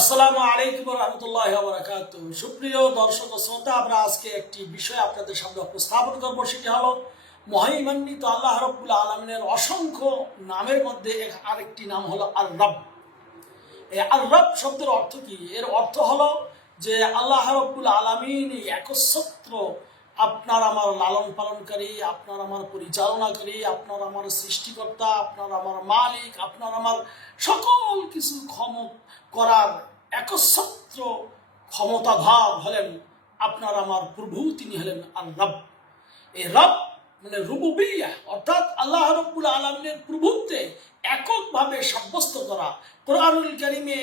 আসসালামু আলাইকুম রহমতুল্লাহি ওয়া বারাকাতুহু। সুপ্রিয় দর্শক ও শ্রোতা, আমরা আজকে একটি বিষয় আপনাদের সামনে উপস্থাপন করব। সেটি হলো মহিমান্বিত আল্লাহ রাব্বুল আলামিনের অসংখ্য নামের মধ্যে আরেকটি নাম হলো আর রব। এই আর রব শব্দের অর্থ কি? এর অর্থ হলো যে আল্লাহ রাব্বুল আলামিন একচ্ছত্র, আপনার আমার লালন পালনকারী, আপনার আমার পরিচালনাকারী, আপনার আমার সৃষ্টিকর্তা, আপনার আমার মালিক, আপনার আমার সকল কিছু করার একচ্ছত্র ক্ষমতাভাব হলেন আপনার আমার প্রভু, তিনি হলেন আর রব। এই রব মানে রুবুবিয়্যাহ, অর্থাৎ আল্লাহ রাব্বুল আলামিনের প্রভুত্বে এককভাবে সাব্যস্ত করা। কোরআনুল কারীমে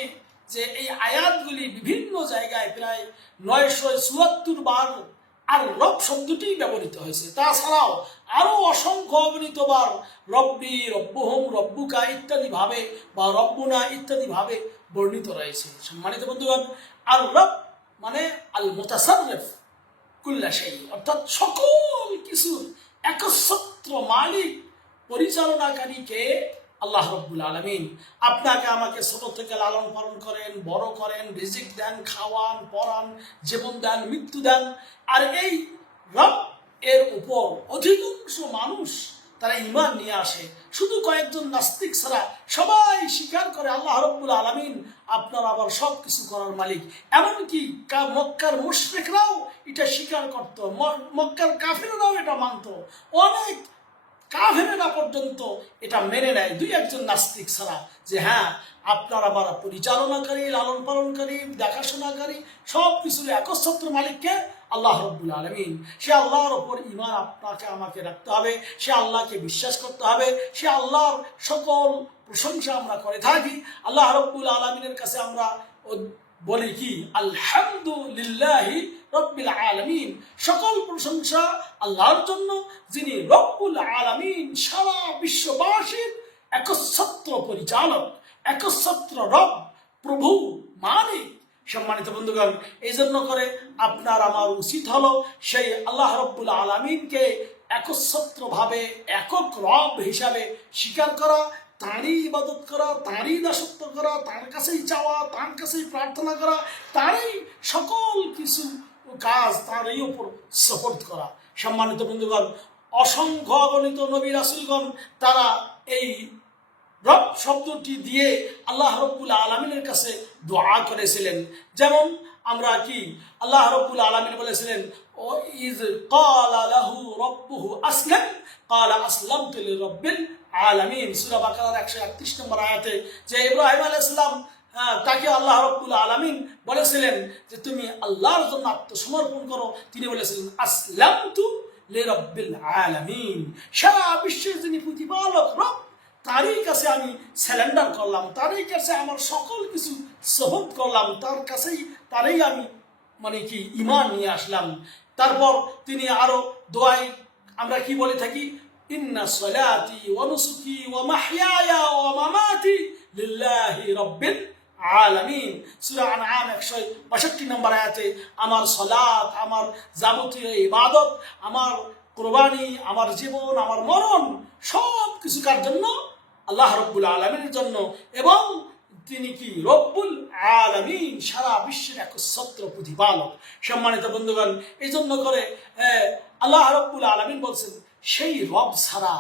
যে এই আয়াতগুলি বিভিন্ন জায়গায় প্রায় 974 বার আর রব শব্দটি ব্যবহৃত হয়েছে। তাছাড়াও আরো অসংখ্য অগণিত বার রব্বি, রব্বুহুম, রব্বুকা ইত্যাদি ভাবে বা রব্বুনা ইত্যাদি ভাবে বর্ণিত রয়েছে। সম্মানিত বন্ধুগণ, আর রব মানে আল মুতাসাররিফ কুল্লা শাই, অর্থাৎ সকল কিছুর একচ্ছত্র মালিক, পরিচালনাকারীকে আল্লাহ রাব্বুল আলামিন। আপনাকে আমাকে ছোট থেকে লালন পালন করেন, বড় করেন, রিজিক দেন, খাওয়ান, পরান, জীবন দেন, মৃত্যু দেন। আর এই রব এর উপর অধিকাংশ মানুষ তারা ঈমান নিয়ে আসে। শুধু কয়েকজন নাস্তিক ছাড়া সবাই স্বীকার করে আল্লাহ রাব্বুল আলামিন আপনার আবার সব কিছু করার মালিক। এমনকি মক্কার মুশরিকরাও এটা স্বীকার করত, মক্কার কাফেররাও এটা মানত, অনেক কাফেরেরা পর্যন্ত এটা মেনে নেয় দুই একজন নাস্তিক ছাড়া, যে হ্যাঁ আপনার আবার পরিচালনাকারী, লালন পালনকারী, দেখাশোনাকারী, সব কিছুর একচ্ছত্র মালিককে আল্লাহ রাব্বুল আলামিন। সে আল্লাহর ওপর ঈমান আপনাকে আমাকে রাখতে হবে, সে আল্লাহকে বিশ্বাস করতে হবে, সে আল্লাহর সকল প্রশংসা আমরা করে থাকি। আল্লাহ রাব্বুল আলামিনের কাছে আমরা বলি কি? আলহামদুলিল্লাহি রব্বিল আলামিন। সকল প্রশংসা আল্লাহর জন্য, যিনি রব্বুল আলামিন, সারা বিশ্ববাসীর একচ্ছত্র পরিচালক, একচ্ছত্র রব, প্রভু, মালিক। সম্মানিত বন্ধুগণ, এই জন্য করে আপনার আমার উচিত হলো সেই আল্লাহ রাব্বুল আলামিনকে একচ্ছত্র ভাবে একক রব হিসাবে স্বীকার করা, তাঁরই ইবাদত করা, তাঁরই দাসত্ব করা, তাঁর কাছেই চাওয়া, তাঁর কাছেই প্রার্থনা করা, তাঁরই সকল কিছু কাজ তাঁরই উপর সাপোর্ট করা। সম্মানিত বন্ধুগণ, অসংখ্য অগণিত নবী রাসূলগণ তারা এই রব শব্দটি দিয়ে আল্লাহ রাব্বুল আলামিনের কাছে দোয়া করেছিলেন। যেমন আমরা কি আল্লাহ রাব্বুল আলামিন বলেছিলেন, ও ইজ ক্বালা লাহু রাব্বুহু আসলিম ক্বালা আসলামতু লিরাব্বিল আলামিন। সূরা বাকারার 131 নম্বর আয়াতে যে ইব্রাহিম আলাইহিস সালাম তাকে আল্লাহ রাব্বুল আলামিন বলেছিলেন যে তুমি আল্লাহর জন্য আত্মসমর্পণ করো, তিনি বলেছিলেন আসলামতু লিরাব্বিল আলামিন। সারা বিশ্বের যিনি প্রতিপালক রব, তারই কাছে আমি স্যালেন্ডার করলাম, তারই কাছে আমার সকল কিছু সহদ করলাম, তার কাছেই তারই আমি মানে কি ঈমান নিয়ে আসলাম। তারপর তিনি আরো দোয়ায় আমরা কি বলে থাকি? ইন্না সলাতি ওয়া নুসুকি ওয়া মাহইয়ায়া ওয়া মামাতি লিল্লাহি রাব্বিল আলামিন। সূরা আনআম 162 নম্বর আয়াতে আমার সালাত, আমার যাবতীয় ইবাদত, আমার কুরবানি, আমার জীবন, আমার মরণ সব কিছু কার জন্য? আল্লাহ রাব্বুল আলামিনের জন্য। এবং তিনি কি? রব্বুল আলামিন, সারা বিশ্বের একচ্ছত্র প্রতিপালক। সম্মানিত বন্ধুগণ, এই জন্য করে আল্লাহ রাব্বুল আলামিন বলছেন, সেই রব ছাড়া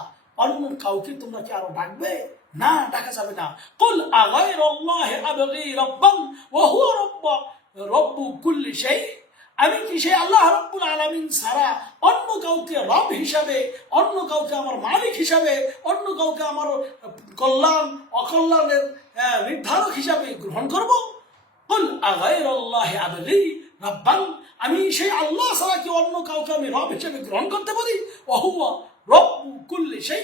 অন্য কাউকে তোমরা কি আরো ডাকবে? না, ডাকা যাবে না। কুল আগাইরাল্লাহি আবগি রাব্বান ওয়া হুয়া রব্বু কুল্লি শাই। আমি কি সেই আল্লাহ রাব্বুল আলামিন ছাড়া অন্য কাউকে রব হিসাবে, অন্য কাউকে আমার মালিক হিসাবে, অন্য কাউকে আমার কল্যাণ অকল্যাণের নির্ধারক হিসাবে গ্রহণ করব? কুল আগাইরাল্লাহি আবগি রাব্বান, আমি সেই আল্লাহ ছাড়া কি অন্য কাউকে আমি রব হিসেবে গ্রহণ করতে পারি? ওয়া হুয়া রব্বু কুল্লি শাই,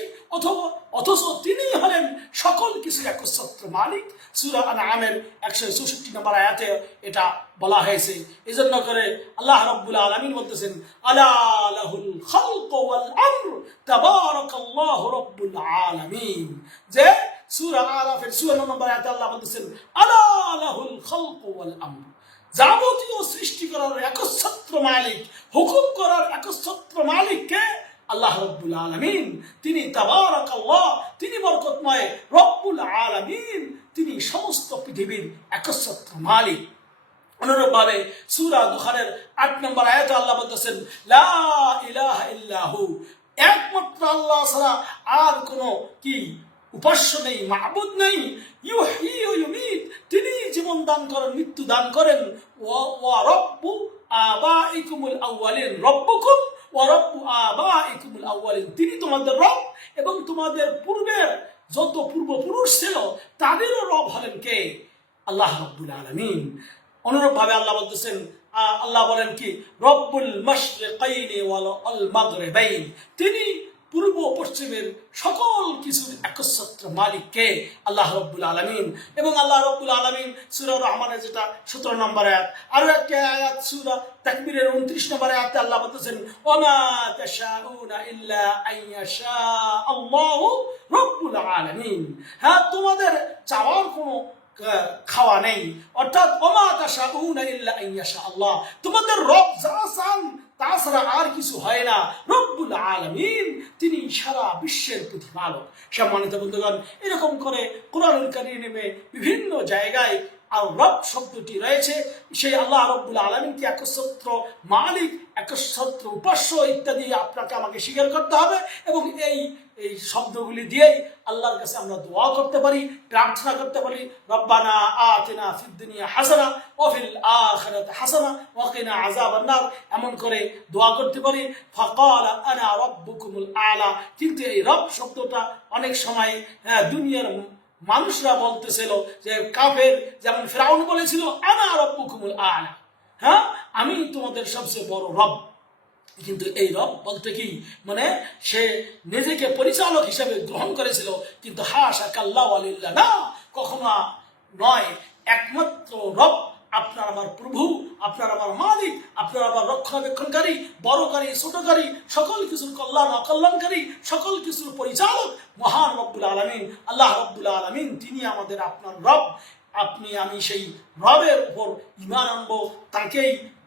অথচ তিনি হলেন সকল কিছুর একচ্ছত্র মালিক। সূরা আনআমের 164 নম্বর আয়াতে এটা বলা হয়েছে। এই জন্য করে আল্লাহ রাব্বুল আলামিন বলতেছেন, আলা লাহুল খালকু ওয়াল আমর তাবারাকাল্লাহু রাব্বুল আলামিন। যে সূরা আরাফের 54 নম্বর আয়াতে আল্লাহ বলতেছেন, আলা লাহুল খালকু ওয়াল আমর, যাবতীয় সৃষ্টি করার একচ্ছত্র মালিক, হুকুম করার একচ্ছত্র মালিককে আল্লাহ রব্বুল আলামিন, তিনি তাবারাকাল্লাহ, তিনি বরকতময় রব্বুল আলামিন, তিনি সমস্ত পৃথিবীর একচ্ছত্র মালিক। অনুরূপভাবে সূরা দুখানের 8 নম্বর আয়াতে আল্লাহ বলতেছেন, লা ইলাহা ইল্লাহু, একমাত্র আল্লাহ ছাড়া আর কোনো কি উপাস্য নেই, মাবুদ নেই। ইউহয়ী ওয়া ইউমীত, তিনি জীবন দান করেন, মৃত্যু দান করেন। ওয়া রব্বু আবাইকুমুল আউয়ালিন, রব্বুকুম ওয়া রব্বু আবাইকুমুল আউয়ালিন, তিনি তোমাদের রব এবং তোমাদের পূর্বের যত পূর্বপুরুষ ছিল তাদেরও রব হলেন কে? আল্লাহ রাব্বুল আলামিন। অনুরূপভাবে আল্লাহ বলতেছেন, আল্লাহ বলেন কি, রব্বুল মাশরিকাইনি ওয়াল মাগরিবাইন, তিনি পূর্ব পশ্চিমের সকল কিছুর একচ্ছত্র মালিক কে? আল্লাহ রব্বুল আলামিন। এবং আল্লাহ রব্বুল আলামিন সূরা রহমানের যেটা 17 নম্বর আয়াত, আরো একটা আয়াত সূরা তাকবীরের 29 নম্বর আয়াতে আল্লাহ বলতেছেন, ওয়ামা তাশাউনা ইল্লা আইয়াশা আল্লাহু রব্বুল আলামিন, হ্যাঁ তোমাদের চাওয়ার কোনো খাওয়া নেই, অর্থাৎ ওমা তাশাউনা ইল্লা আইয়াশা আল্লাহ, তোমাদের রব যা চান তাছাড়া আর কিছু হয় না। রব্বুল আলামিন, তিনি সারা বিশ্বের প্রতিপালক। সম্মানিত বন্ধুগণ, এরকম করে কোরআনুল কারীমে বিভিন্ন জায়গায় আর রব শব্দটি রয়েছে। সেই আল্লাহ রব্বুল আলামিনকে একচ্ছত্র মালিক, একচ্ছত্র উপাস্য ইত্যাদি আপনাকে আমাকে স্বীকার করতে হবে এবং এই শব্দগুলি দিয়েই আল্লাহর কাছে আমরা দোয়া করতে পারি, প্রার্থনা করতে পারি। রব্বানা আতিনা ফিদ দুনিয়া হাসানা ওয়া ফিল আখিরাতি হাসানা ওয়া কিনা আযাবান নার, এমন করে দোয়া করতে পারি। ফাকালা আনা রাব্বুকুমুল আলা, কিন্তু এই রব শব্দটা অনেক সময় দুনিয়ার মানুষরা বলতেছিল যে কাফের, যেমন ফিরাউন বলেছিল আনা রাব্বুকুমুল আলা, হ্যাঁ আমি তোমাদের সবচেয়ে বড় রব। কিন্তু এই রব বলতে কি, মানে সে নিজেকে পরিচালক হিসেবে গ্রহণ করেছিল, কিন্তু হাশা কাল্লা ওয়ালিল্লাহ, না, কখনো নয়। একমাত্র রব আপনার আমার প্রভু, আপনার আমার মালিক, আপনার আমার রক্ষণাবেক্ষণকারী, বড়কারী ছোটকারী, সকল কিছুর কল্যাণ অকল্যাণকারী, সকল কিছুর পরিচালক মহান রব্বুল আলামিন আল্লাহ রব্বুল আলামিন, তিনি আমাদের আপনার রব। আপনি আমি সেই রবের উপর ঈমান আনবো,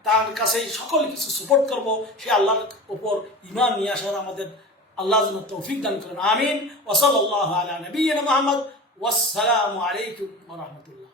তার কাছে সকল কিছু সাপোর্ট করবো, সে আল্লাহর উপর ঈমান নিয়ে আসার আমাদের আল্লাহ যেন তৌফিক দান করেন। আমিন। ওয়া সাল্লাল্লাহু আলা নবিয়িনা মুহাম্মদ। ওয়াসসালামু আলাইকুম ওয়া রাহমাতুল্লাহ।